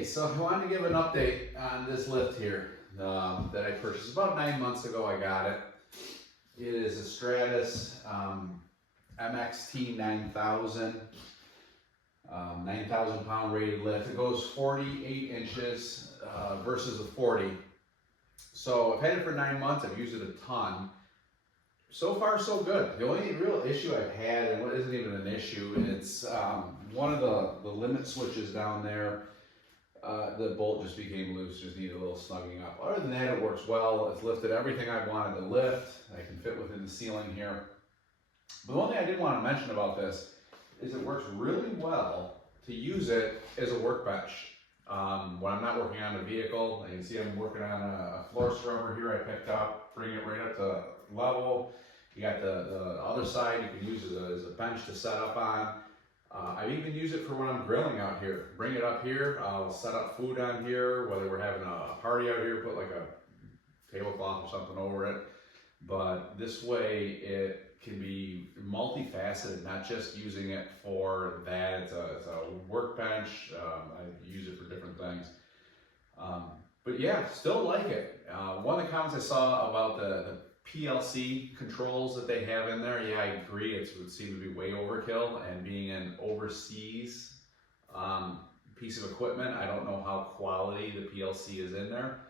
Okay, so I wanted to give an update on this lift here that I purchased about 9 months ago. I got it. It is a Stratus MXT9000, 9,000 pound rated lift. It goes 48 inches versus a 40. So I've had it for 9 months. I've used it a ton. So far, so good. The only real issue I've had, and what isn't even an issue, it's one of the limit switches down there. The bolt just became loose, just needed a little snugging up. Other than that, it works well. It's lifted everything I wanted to lift. I can fit within the ceiling here. But the one thing I did want to mention about this is it works really well to use it as a workbench. When I'm not working on a vehicle, you can see I'm working on a floor scrubber here I picked up, bring it right up to level. You got the other side you can use as a bench to set up on. I even use it for when I'm grilling out here. Bring it up here, I'll set up food on here, whether we're having a party out here, put like a tablecloth or something over it. But this way it can be multifaceted, not just using it for that. It's a workbench. I use it for different things. But yeah, still like it. One of the comments I saw about the PLC controls that they have in there, yeah, I agree. It would seem to be way overkill, and being an overseas piece of equipment, I don't know how quality the PLC is in there.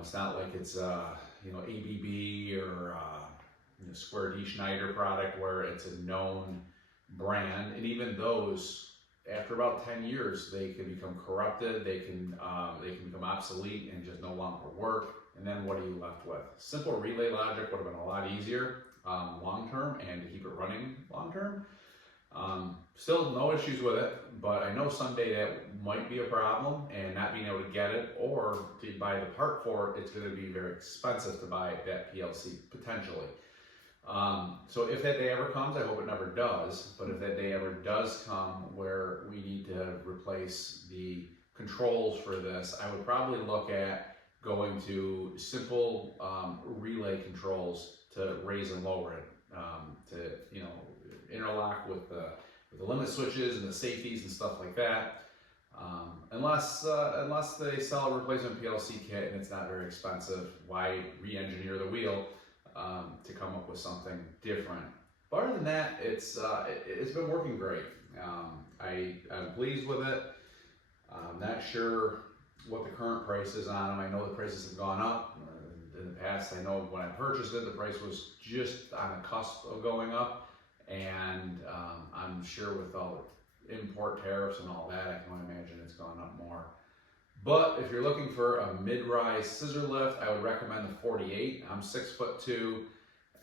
It's not like it's ABB or Square D Schneider product where it's a known brand, and even those, after about 10 years, they can become corrupted. They can become obsolete and just no longer work. And then what are you left with? Simple relay logic would have been a lot easier long term, and to keep it running long term. Still no issues with it, but I know someday that might be a problem, and not being able to get it or to buy the part for it, it's going to be very expensive to buy that PLC potentially. So if that day ever comes, I hope it never does, but if that day ever does come where we need to replace the controls for this, I would probably look at going to simple relay controls to raise and lower it, to interlock with the limit switches and the safeties and stuff like that. Unless they sell a replacement PLC kit and it's not very expensive, why re-engineer the wheel to come up with something different? But other than that, it's been working great. I'm pleased with it. I'm not sure what the current price is on them. I know the prices have gone up. In the past, I know when I purchased it, the price was just on the cusp of going up. And I'm sure with all the import tariffs and all that, I can only imagine it's gone up more. But if you're looking for a mid-rise scissor lift, I would recommend the 48. I'm 6'2",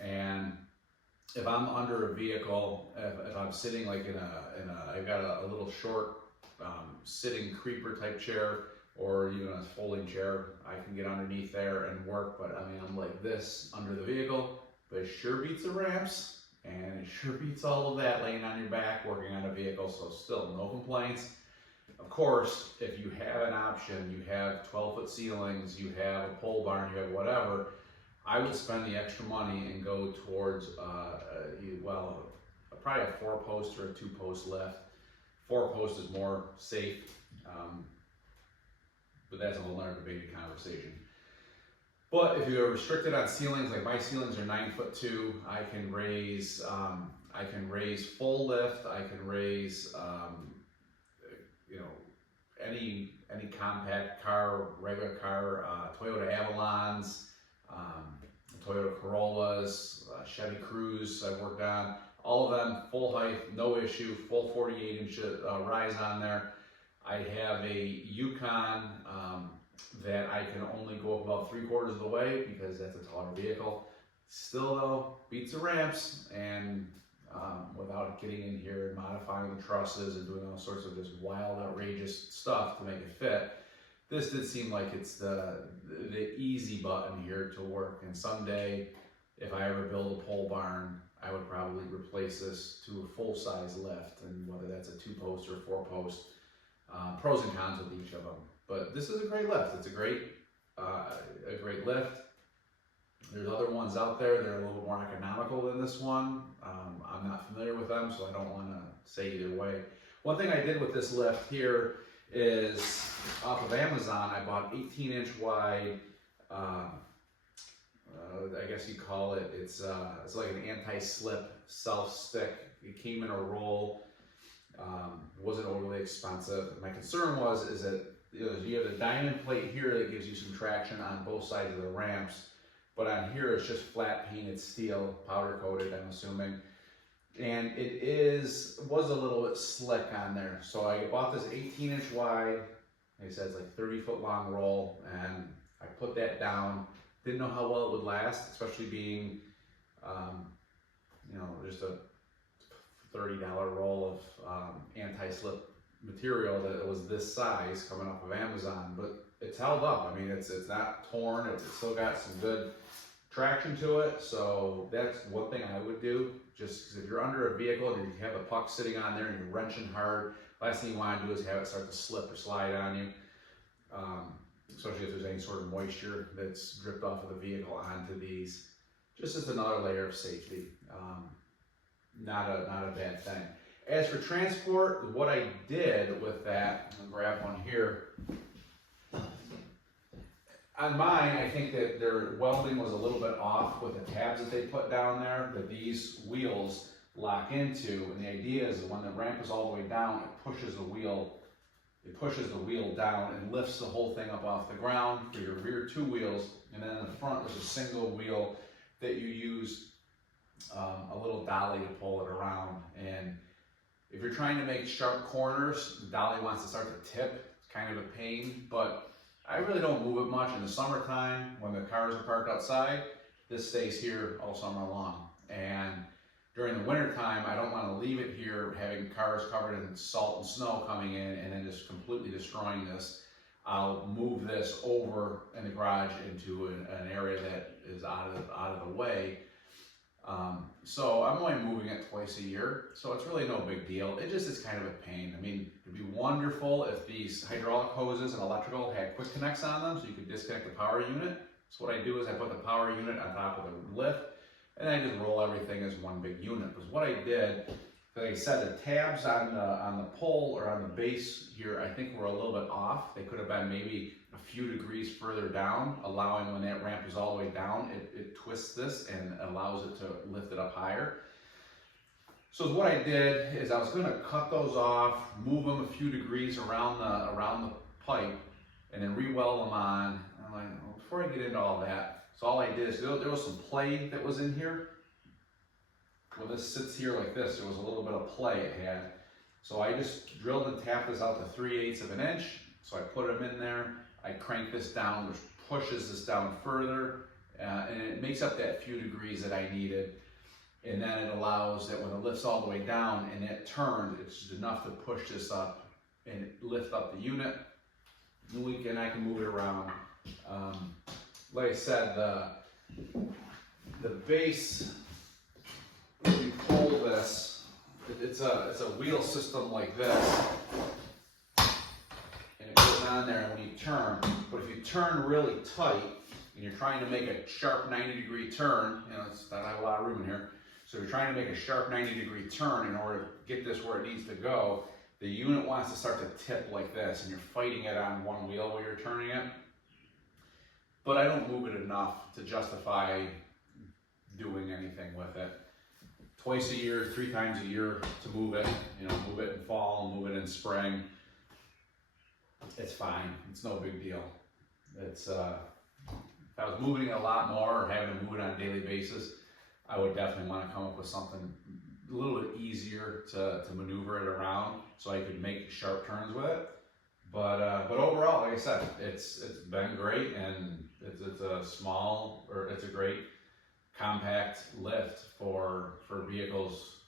and if I'm under a vehicle, if I'm sitting like I've got a little short sitting creeper type chair, or even a folding chair, I can get underneath there and work. But I mean, I'm like this under the vehicle, but it sure beats the ramps, and it sure beats all of that laying on your back working on a vehicle. So still no complaints. Of course, if you have an option, you have 12-foot ceilings, you have a pole barn, you have whatever, I would spend the extra money and go towards probably a 4-post or a 2-post lift. 4-post is more safe, but that's a whole other debated conversation. But if you're restricted on ceilings, like my ceilings are 9'2", I can raise full lift. I can raise any compact car, regular car, Toyota Avalons, Toyota Corollas, Chevy Cruze I've worked on. All of them full height, no issue, full 48-inch rise on there. I have a Yukon that I can only go up about 3/4 of the way because that's a taller vehicle. Still though, beats the ramps, and without getting in here and modifying the trusses and doing all sorts of just wild, outrageous stuff to make it fit, this did seem like it's the easy button here to work. And someday, if I ever build a pole barn, I would probably replace this to a full-size lift, and whether that's a 2-post or 4-post, pros and cons with each of them. But this is a great lift. It's a great lift. There's other ones out there that are a little bit more economical than this one. I'm not familiar with them, so I don't want to say either way. One thing I did with this lift here is off of Amazon, I bought 18-inch wide, I guess you call it, it's like an anti-slip self-stick. It came in a roll, wasn't overly expensive. My concern is that you have the diamond plate here that gives you some traction on both sides of the ramps, but on here it's just flat painted steel, powder coated, I'm assuming. And it was a little bit slick on there. So I bought this 18-inch wide, like I said, it's like 30-foot long roll, and I put that down. Didn't know how well it would last, especially being, just a $30 roll of anti-slip material that was this size coming off of Amazon, but it's held up. I mean, it's not torn. It's still got some good traction to it. So that's one thing I would do. Just because if you're under a vehicle and you have a puck sitting on there and you're wrenching hard, last thing you want to do is have it start to slip or slide on you. Especially if there's any sort of moisture that's dripped off of the vehicle onto these. Just as another layer of safety. Not a bad thing. As for transport, what I did with that, I'll grab one here. On mine, I think that their welding was a little bit off with the tabs that they put down there that these wheels lock into. And the idea is that when the ramp is all the way down, it pushes the wheel down and lifts the whole thing up off the ground for your rear two wheels. And then in the front, there's a single wheel that you use a little dolly to pull it around. And if you're trying to make sharp corners, the dolly wants to start to tip. It's kind of a pain, but I really don't move it much in the summertime when the cars are parked outside. This stays here all summer long. And during the winter time, I don't want to leave it here having cars covered in salt and snow coming in and then just completely destroying this. I'll move this over in the garage into an area that is out of the way. So I'm only moving it twice a year, so it's really no big deal. It just is kind of a pain. I mean, it'd be wonderful if these hydraulic hoses and electrical had quick connects on them so you could disconnect the power unit. So what I do is I put the power unit on top of the lift, and then I just roll everything as one big unit. Because what I did, like I said, the tabs on the pole or on the base here, I think were a little bit off. They could have been maybe a few degrees further down, allowing when that ramp is all the way down, it twists this and allows it to lift it up higher. So what I did is I was going to cut those off, move them a few degrees around the pipe, and then re-weld them on. And I'm like, well, before I get into all that, so all I did is there was some play that was in here. Well, this sits here like this. There was a little bit of play it had. So I just drilled and tapped this out to 3/8 of an inch. So I put them in there. I crank this down, which pushes this down further, and it makes up that few degrees that I needed. And then it allows that when it lifts all the way down and it turns, it's just enough to push this up and lift up the unit. And I can move it around. Like I said, the base, if you pull this, it's a wheel system like this. And it goes on there when you turn. But if you turn really tight and you're trying to make a sharp 90-degree turn, it's not a lot of room in here. So you're trying to make a sharp 90-degree turn in order to get this where it needs to go. The unit wants to start to tip like this, and you're fighting it on one wheel while you're turning it. But I don't move it enough to justify doing anything with it. Twice a year, 3 times a year to move it. Move it in fall, move it in spring. It's fine. It's no big deal. It's if I was moving it a lot more or having to move it on a daily basis, I would definitely want to come up with something a little bit easier to maneuver it around so I could make sharp turns with it. But overall, like I said, it's been great, and it's a great compact lift for vehicles.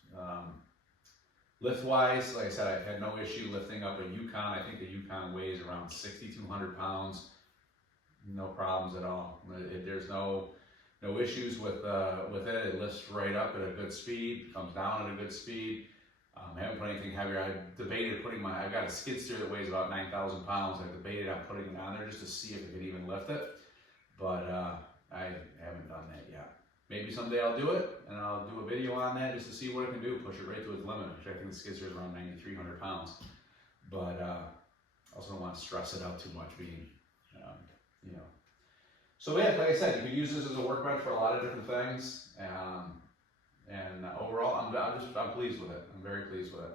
Lift wise, like I said, I've had no issue lifting up a Yukon. I think the Yukon weighs around 6,200 pounds. No problems at all. There's no issues with it. It lifts right up at a good speed, comes down at a good speed. I haven't put anything heavier. I debated I've got a skid steer that weighs about 9,000 pounds. I debated on putting it on there just to see if it could even lift it, but I haven't done that yet. Maybe someday I'll do it, and I'll do a video on that just to see what it can do, push it right to its limit, which I think the skid steer is around 9,300 pounds. But also don't want to stress it out too much, being, you know. So yeah, like I said, you could use this as a workbench for a lot of different things, and overall, I'm pleased with it. I'm very pleased with it.